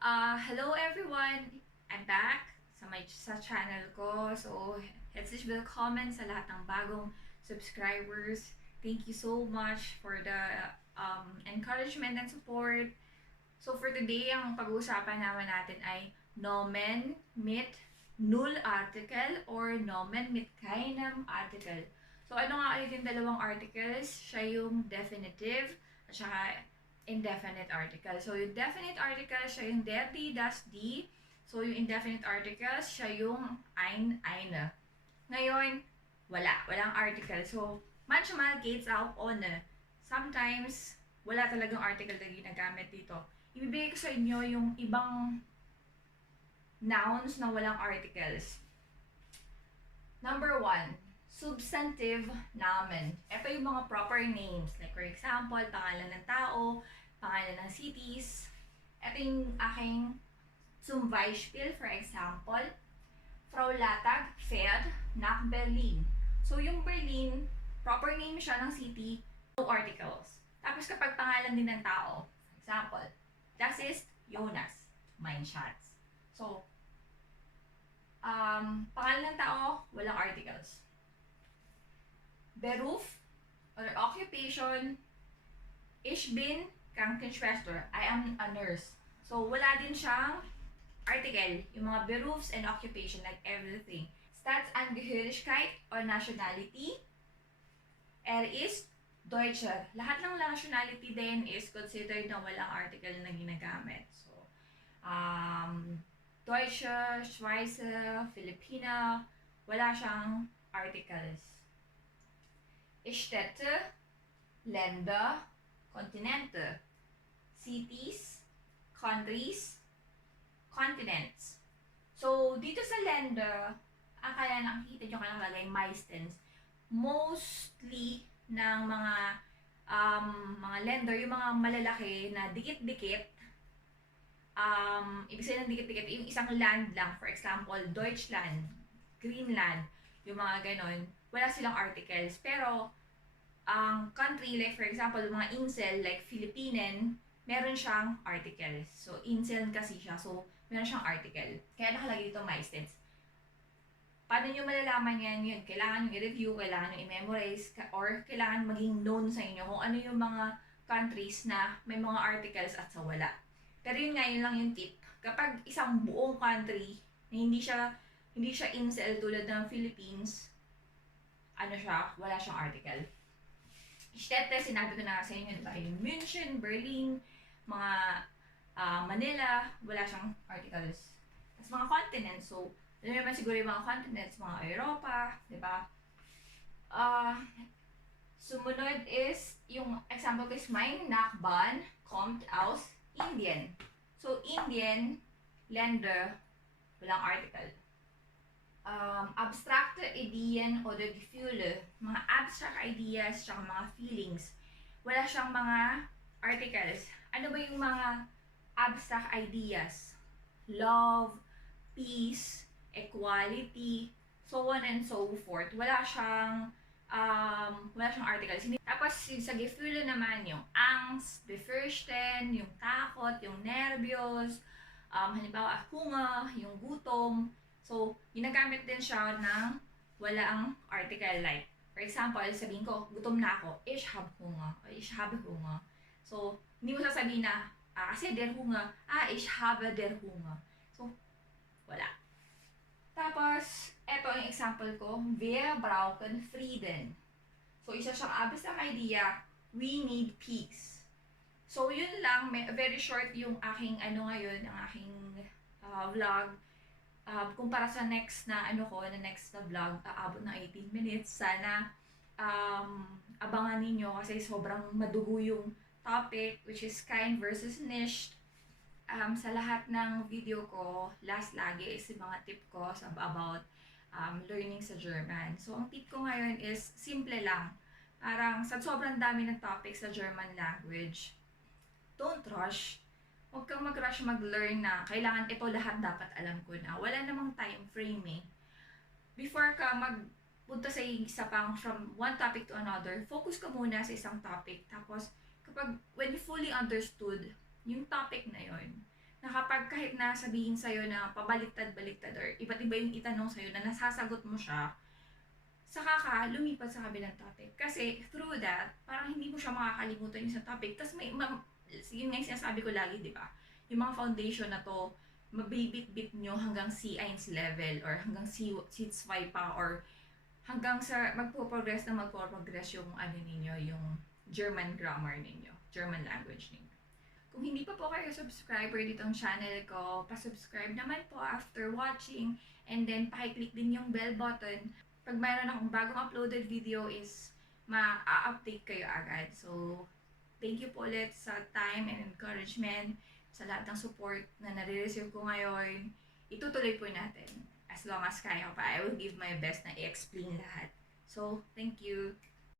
Hello everyone! I'm back sa channel ko. So, herzlich willkommen sa lahat ng bagong subscribers. Thank you so much for the encouragement and support. So, for today, ang pag-uusapan naman natin ay Nomen mit Null article or Nomen mit keinem article. So, ano nga ulit yung dalawang articles? Siya yung definitive at saka indefinite article. So, yung definite article, siya yung der, die, das, die. So, yung indefinite articles, siya yung ein, eine. Ngayon, walang article. So, manchmal geht's auch ohne. Sometimes, wala talagang article na ginagamit dito. Ibibigay ko sa inyo yung ibang nouns na walang articles. Number 1, substantive noun. Ito yung mga proper names. Like for example, pangalan ng tao, pangalan ng cities. Ito yung aking zum Beispiel, for example, Frau Latag fährt nach Berlin. So, yung Berlin, proper name siya ng city, no articles. Tapos kapag pangalan din ng tao, for example, das ist Jonas, mein Schatz. So, pangalan ng tao, walang articles. Beruf or occupation, ich bin Krankenschwester. I am a nurse. So, wala din siyang article. Yung mga berufs and occupation, like everything. Staatsangehörigkeit or nationality. Is Deutscher. Lahat ng nationality din is considered na walang article na ginagamit. So, Deutsche, Schweizer, Filipina, wala siyang articles. Städte, Länder, Kontinente, cities, countries, continents. So, dito sa Länder, kaya nakikita nyo nakalagay meistens, mostly ng mga Länder, yung mga malalaki na dikit-dikit, ibig sabihin ng dikit-dikit, yung isang land lang, for example, Deutschland, Greenland, yung mga ganon, wala silang articles. Pero, ang country, like for example, mga Insel, like Philippinen, meron siyang articles. So, Insel kasi siya. So, meron siyang article. Kaya nakalagay dito meistens. Paano nyo malalaman yan? Yun, kailangan nyo i-review, kailangan nyo i-memorize, or kailangan maging known sa inyo kung ano yung mga countries na may mga articles at sa wala. Pero yun nga, yun lang yung tip. Kapag isang buong country na hindi siya Insel tulad ng Philippines, wala siyang article. Städte, sinabi ko na sa inyo, diba? Yung München, Berlin, mga Manila, wala siyang articles. Tapos mga continents, so, alam naman siguro yung mga continents, mga Europa, diba? Sumunod is, yung example ko is, mein Nachbarn kommt aus Indien. So, Indian, Länder, walang article. Abstrakte Ideen oder Gefühle, mga abstract ideas, tsaka mga feelings. Wala siyang mga articles. Ano ba yung mga abstract ideas? Love, peace, equality, so on and so forth. Wala siyang articles. Tapos sa Gefühle naman, yung Angst, Befürchten, yung takot, yung nervyos, halimbawa Hunger, yung gutom. So, ginagamit din siya ng walang article, like, for example, sabihin ko, gutom na ako, ich habe Hunger, or ich habe Hunger. So, hindi mo sasabihin na, kasi der Hunger, ich habe der Hunger. So, wala. Tapos, eto ang example ko, wir brauchen Frieden. So, isa siyang abstract idea, we need peace. So, yun lang, very short yung aking ngayon, ang aking vlog. Kumpara sa next na next na vlog, aabot ng 18 minutes. Sana abangan ninyo kasi sobrang madugo yung topic, which is kind versus niche. Sa lahat ng video ko, last lagi is yung mga tip ko about learning sa German. So, ang tip ko ngayon is simple lang. Parang sa sobrang dami ng topic sa German language, don't rush. Huwag kang mag-rush mag-learn na kailangan ito lahat dapat alam ko na. Wala namang time frame eh. Before ka magpunta sa isa pang from one topic to another, focus ka muna sa isang topic. Tapos, when you fully understood yung topic na yon, na kapag kahit na sabihin sa'yo na pabaliktad-baliktad or iba't iba yung itanong sa'yo na nasasagot mo siya, saka ka lumipat sa kabilang topic. Kasi through that, parang hindi mo siya makakalimutan yung sa topic. Tapos yun nga yung sinasabi ko lagi, di ba? Yung mga foundation na to, mabibit-bit nyo hanggang C1 level or hanggang C2 pa or hanggang sa magpo-progress yung ano ninyo, yung German grammar ninyo, German language ninyo. Kung hindi pa po kayo subscriber ditong channel ko, pa-subscribe naman po after watching and then pakiclick din yung bell button. Pag mayroon akong bagong uploaded video is ma-update kayo agad. So, thank you po ulit sa time and encouragement, sa lahat ng support na nare-receive ko ngayon. Itutuloy po natin. As long as kaya pa, I will give my best na i-explain lahat. So, thank you.